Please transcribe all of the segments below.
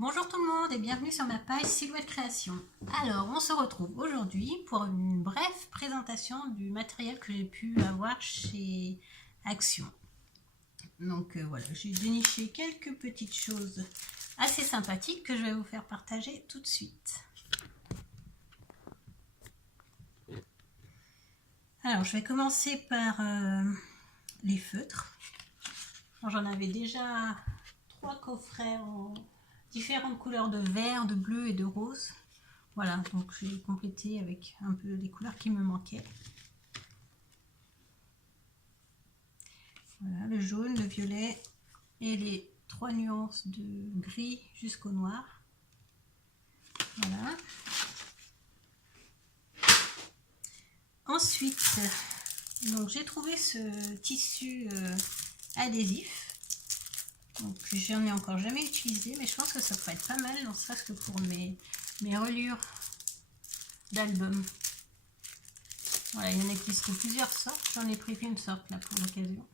Bonjour tout le monde et bienvenue sur ma page Silhouette Création. Alors, on se retrouve aujourd'hui pour une brève présentation du matériel que j'ai pu avoir chez Action. Donc voilà, j'ai déniché quelques petites choses assez sympathiques que je vais vous faire partager tout de suite. Alors, je vais commencer par les feutres. J'en avais déjà 3 coffrets en différentes couleurs de vert, de bleu et de rose. Voilà, donc j'ai complété avec un peu les couleurs qui me manquaient. Voilà, le jaune, le violet et les 3 nuances de gris jusqu'au noir. Voilà. Ensuite, donc j'ai trouvé ce tissu adhésif. Donc j'en ai encore jamais utilisé, mais je pense que ça pourrait être pas mal, ne serait-ce que pour mes reliures d'albums. Voilà, il y en existe plusieurs sortes, j'en ai pris une sorte là pour l'occasion.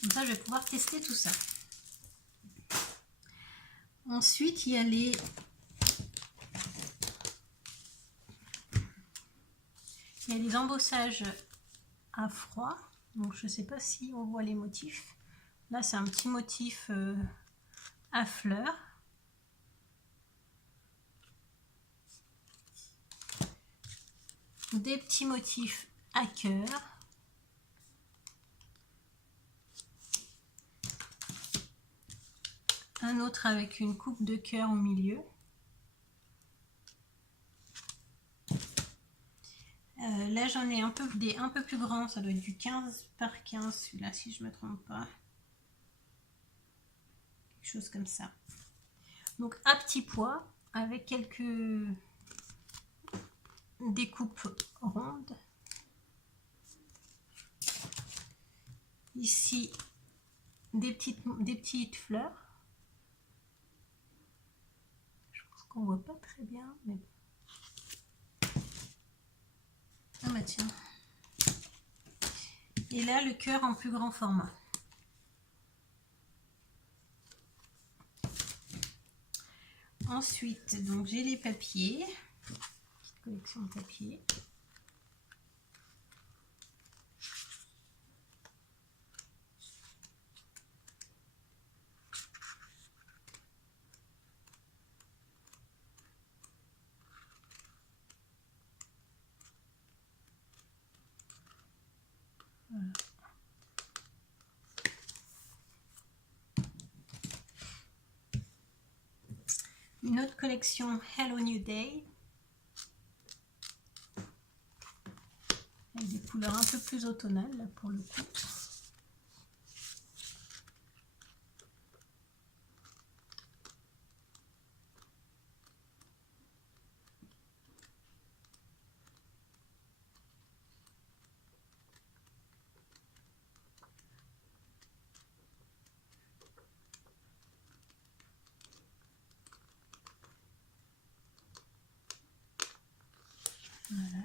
Comme ça je vais pouvoir tester tout ça. Ensuite il y a les embossages à froid. Donc je ne sais pas si on voit les motifs. Là c'est un petit motif à fleurs. Des petits motifs à cœur. Un autre avec une coupe de cœur au milieu. Là j'en ai un peu plus grand, ça doit être du 15 par 15 celui-là si je ne me trompe pas. Quelque chose comme ça. Donc à petit pois avec quelques découpes rondes. Ici des petites fleurs. Je pense qu'on voit pas très bien, mais ah bah tiens. Et là le cœur en plus grand format. Ensuite, donc j'ai les papiers, petite collection de papiers. Voilà. Une autre collection Hello New Day. Avec des couleurs un peu plus automnales là, pour le coup. Voilà.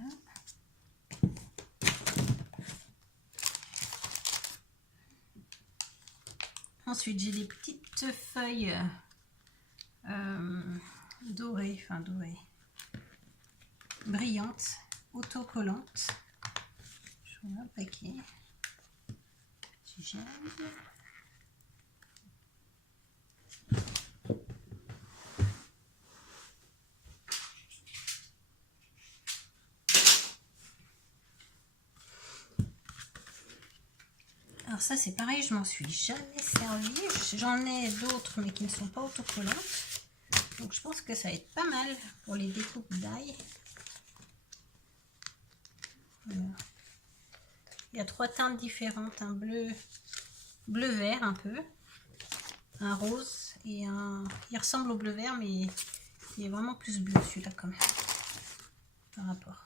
Ensuite, j'ai des petites feuilles dorées, brillantes, autocollantes. Je vois un paquet. Petit gel. Alors ça c'est pareil, je m'en suis jamais servi. J'en ai d'autres mais qui ne sont pas autocollantes. Donc je pense que ça va être pas mal pour les découpes d'ail. Voilà. Il y a 3 teintes différentes, un bleu-vert un peu, un rose et un... Il ressemble au bleu-vert mais il est vraiment plus bleu celui-là quand même par rapport.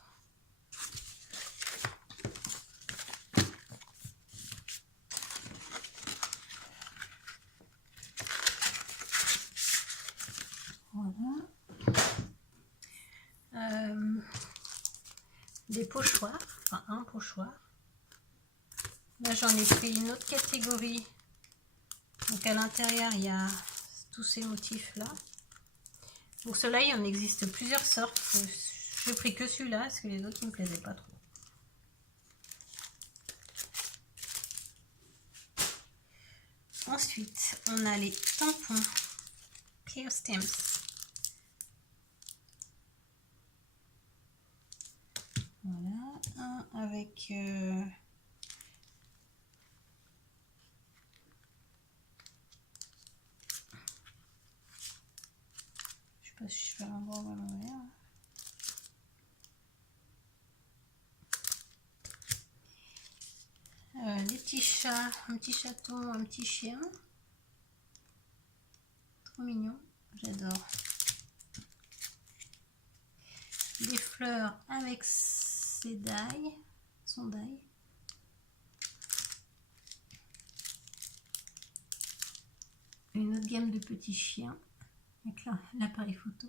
Voilà. Des pochoirs, enfin un pochoir. Là j'en ai pris une autre catégorie. Donc à l'intérieur il y a tous ces motifs là. Pour cela, il en existe plusieurs sortes. Je n'ai pris que celui-là parce que les autres ne me plaisaient pas trop. Ensuite, on a les tampons Clear Stems. Voilà, un avec je sais pas si je fais l'endroit ou à l'envers. Des petits chats, un petit chaton, un petit chien. Trop mignon, j'adore. Des fleurs avec ses dailles, son daille. Une autre gamme de petits chiens avec l'appareil photo.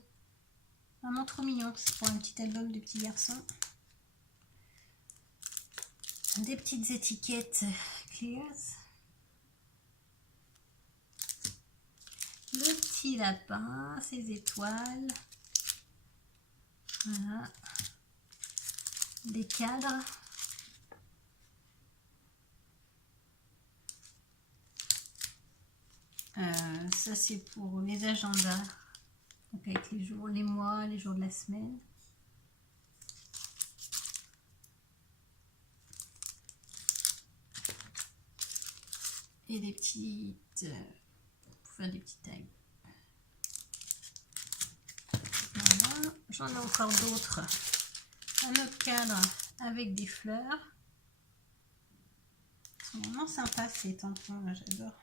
Vraiment trop mignon, c'est pour un petit album de petits garçons. Des petites étiquettes Clears. Le petit lapin, ses étoiles. Voilà. Des cadres. Ça c'est pour les agendas. Donc avec les jours, les mois, les jours de la semaine. Et des petites... pour faire des petites tailles. Voilà. J'en ai encore d'autres. Un autre cadre avec des fleurs. Ils sont vraiment sympas ces tampons là, j'adore.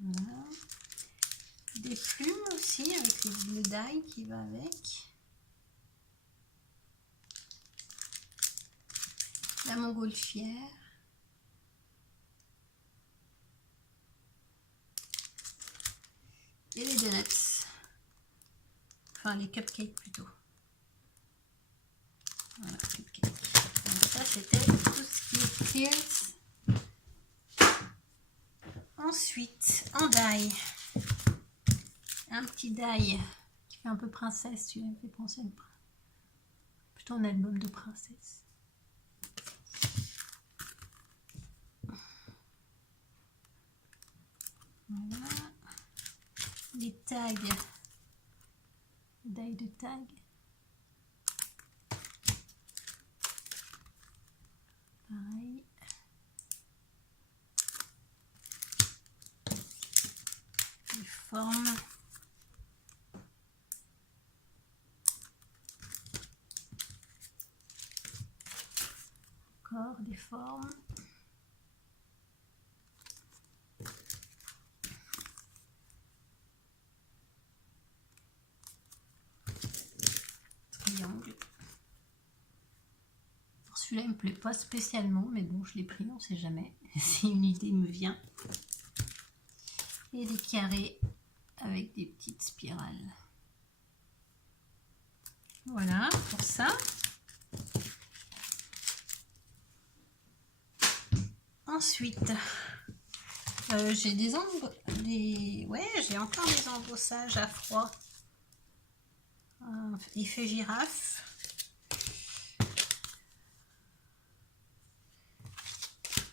Voilà. Des plumes aussi avec le die qui va avec. La montgolfière. Et les donuts. Enfin les cupcakes plutôt. Voilà, cupcakes. Donc ça c'était tout ce qui est Clears. Ensuite, en die. Un petit die qui fait un peu princesse, tu me fait penser à plutôt un album de princesse. Voilà. Les tags. Die de tag. Pareil. Les formes. Encore des formes. Triangle. Celui-là, il me plaît pas spécialement, mais bon, je l'ai pris, on sait jamais. Si une idée me vient. Et des carrés avec des petites spirales. Voilà pour ça. Ensuite, j'ai j'ai encore des embossages à froid. Effet girafe.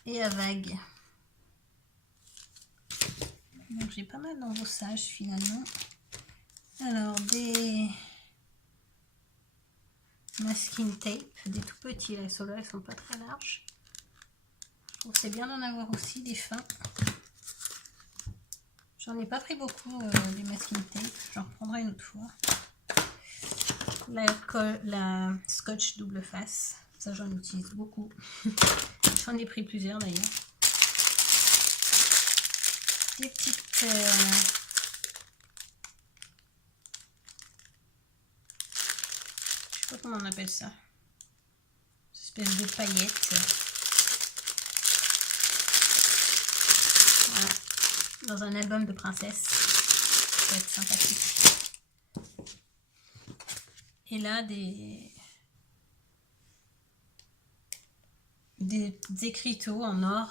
Et à vague. Donc j'ai pas mal d'embossages finalement. Alors des masking tape, des tout petits là, ceux-là ils sont pas très larges. Je trouve que c'est bien d'en avoir aussi des fins. J'en ai pas pris beaucoup des masking tape, j'en reprendrai une autre fois. La scotch double face, ça j'en utilise beaucoup. J'en ai pris plusieurs d'ailleurs. Des petites je sais pas comment on appelle ça, une espèce de paillettes. Voilà. Dans un album de princesse, ça va être sympathique. Et là des écriteaux en or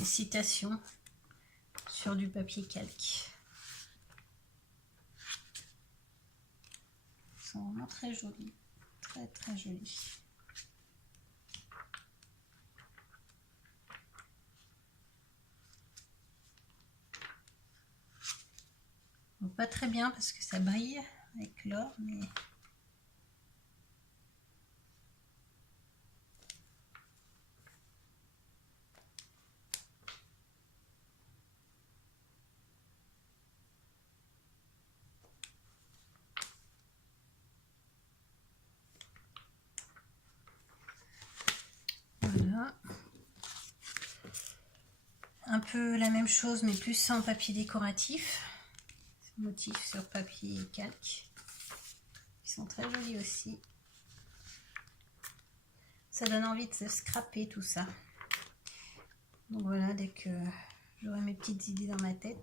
des citations sur du papier calque. Ils sont vraiment très jolis, très très jolis. Bon, pas très bien parce que ça brille avec l'or, mais voilà. Un peu la même chose mais plus sans papier décoratif. Motifs sur papier calque. Ils sont très jolis aussi. Ça donne envie de se scraper tout ça. Donc voilà, dès que j'aurai mes petites idées dans ma tête,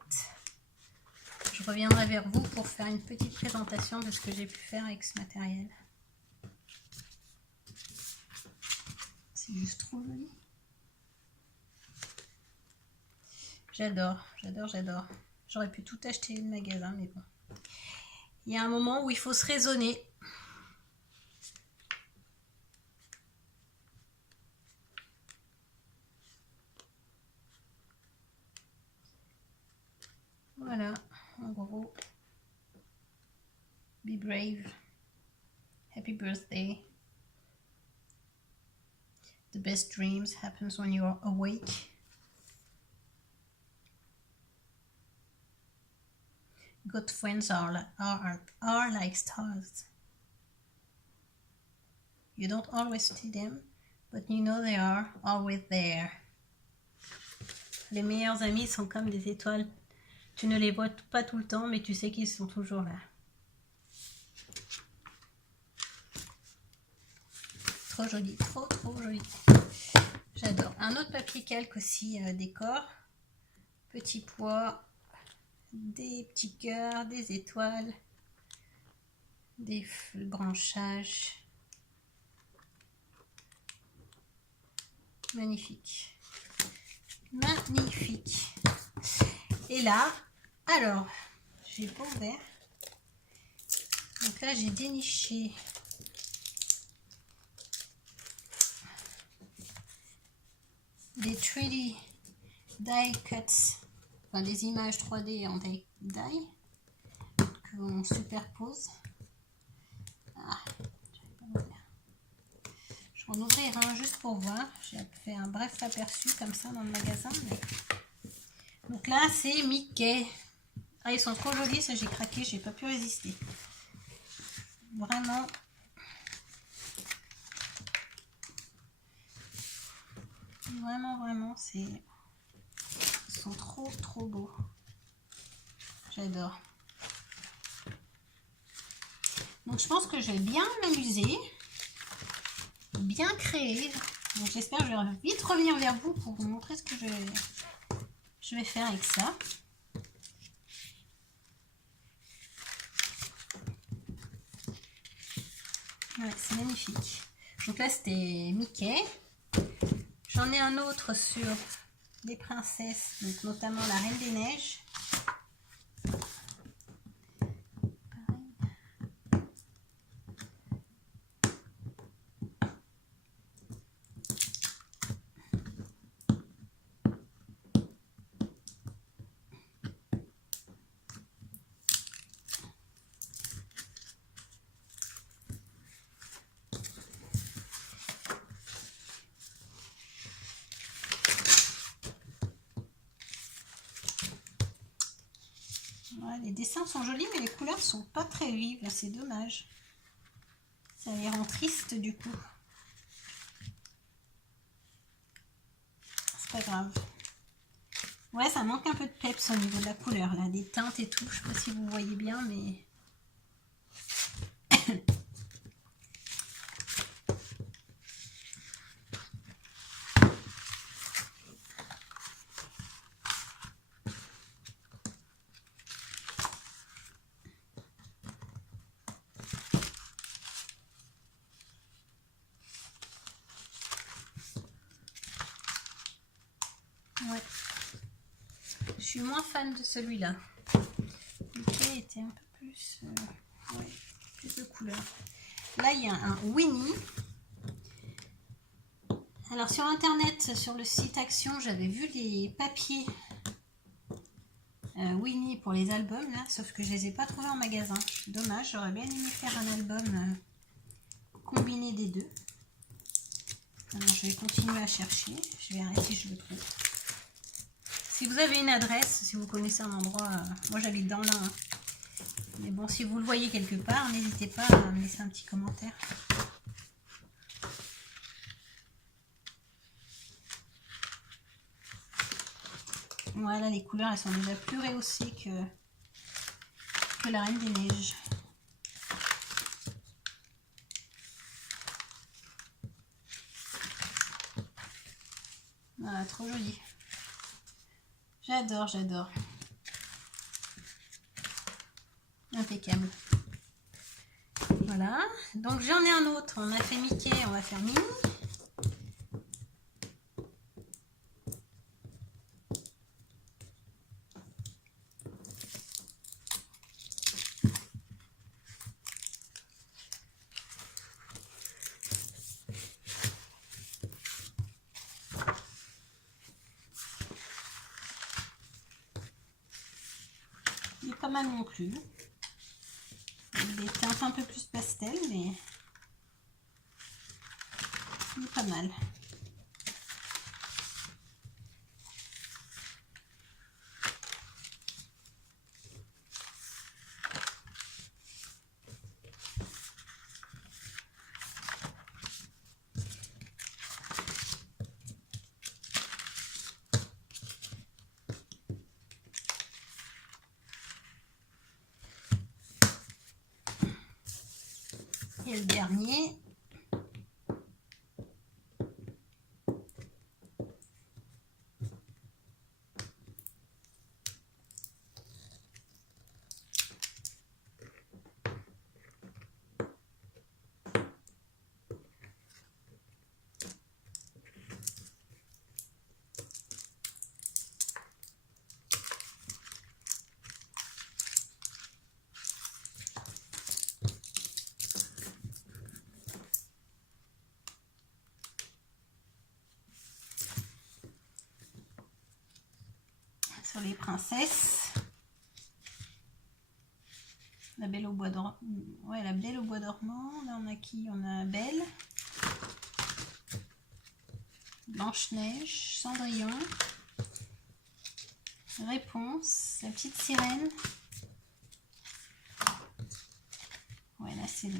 je reviendrai vers vous pour faire une petite présentation de ce que j'ai pu faire avec ce matériel. C'est juste trop joli. J'adore, j'adore, j'adore. J'aurais pu tout acheter le magasin, mais bon. Il y a un moment où il faut se raisonner. Voilà, en gros. Be brave. Happy birthday. The best dreams happens when you're awake. Good friends are like stars. You don't always see them, but you know they are always there. Les meilleurs amis sont comme des étoiles. Tu ne les vois pas tout le temps, mais tu sais qu'ils sont toujours là. Trop joli, trop joli. J'adore. Un autre papier calque aussi décor. Petit pois, des petits cœurs, des étoiles, des branchages. Magnifique. Magnifique. Et là, alors, j'ai pas ouvert. Donc là, j'ai déniché des 3D die cuts, enfin des images 3D en die qu'on superpose. Ah, je vais en ouvrir un juste pour voir. J'ai fait un bref aperçu comme ça dans le magasin. Mais... Donc là, c'est Mickey. Ah, ils sont trop jolis, ça j'ai craqué, j'ai pas pu résister. Vraiment. Vraiment, ils sont trop beaux. J'adore. Donc je pense que je vais bien m'amuser, bien créer. Donc j'espère que je vais vite revenir vers vous pour vous montrer ce que je vais faire avec ça. Ouais, c'est magnifique. Donc là c'était Mickey. J'en ai un autre sur des princesses, donc notamment la Reine des Neiges. Ouais, les dessins sont jolis, mais les couleurs sont pas très vives. C'est dommage. Ça les rend tristes du coup. C'est pas grave. Ouais, ça manque un peu de peps au niveau de la couleur, là, des teintes et tout. Je sais pas si vous voyez bien, mais... Ouais. Je suis moins fan de celui-là. Mickey était un peu plus... ouais, plus de couleurs. Là, il y a un Winnie. Alors, sur Internet, sur le site Action, j'avais vu les papiers Winnie pour les albums, là, sauf que je les ai pas trouvés en magasin. Dommage, j'aurais bien aimé faire un album combiné des deux. Alors, je vais continuer à chercher. Je verrai si je le trouve. Si vous avez une adresse, si vous connaissez un endroit, moi j'habite dans l'Ain, hein. Mais bon, si vous le voyez quelque part, n'hésitez pas à me laisser un petit commentaire. Voilà, les couleurs, elles sont déjà plus rehaussées que la Reine des Neiges. Voilà, trop joli. J'adore, j'adore. Impeccable. Voilà, donc j'en ai un autre. On a fait Mickey, on va faire Minnie. Il est pas mal non plus. Il est teintes un peu plus pastel, mais il est pas mal. Et le dernier, sur les princesses. La Belle au bois dormant. Ouais, la Belle au bois dormant. Là, on a qui? On a Belle, Blanche-Neige, Cendrillon, Réponse, la petite sirène. Ouais, là, c'est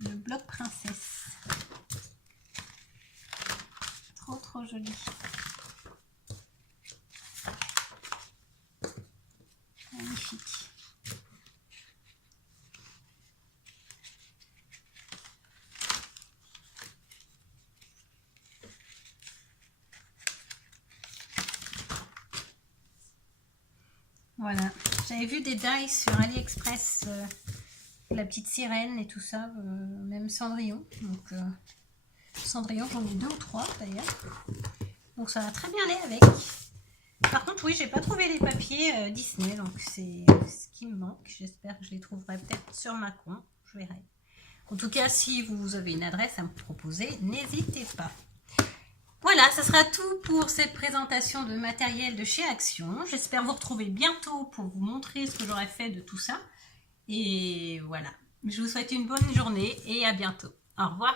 le bloc princesse. Trop, trop joli. Magnifique. Voilà, j'avais vu des dies sur AliExpress, la petite sirène et tout ça, même Cendrillon. Donc Cendrillon, j'en ai 2 ou 3 d'ailleurs. Donc ça va très bien aller avec. Par contre, oui, j'ai pas trouvé les papiers Disney, donc c'est ce qui me manque. J'espère que je les trouverai peut-être sur ma compte, je verrai. En tout cas, si vous avez une adresse à me proposer, n'hésitez pas. Voilà, ça sera tout pour cette présentation de matériel de chez Action. J'espère vous retrouver bientôt pour vous montrer ce que j'aurai fait de tout ça. Et voilà, je vous souhaite une bonne journée et à bientôt. Au revoir.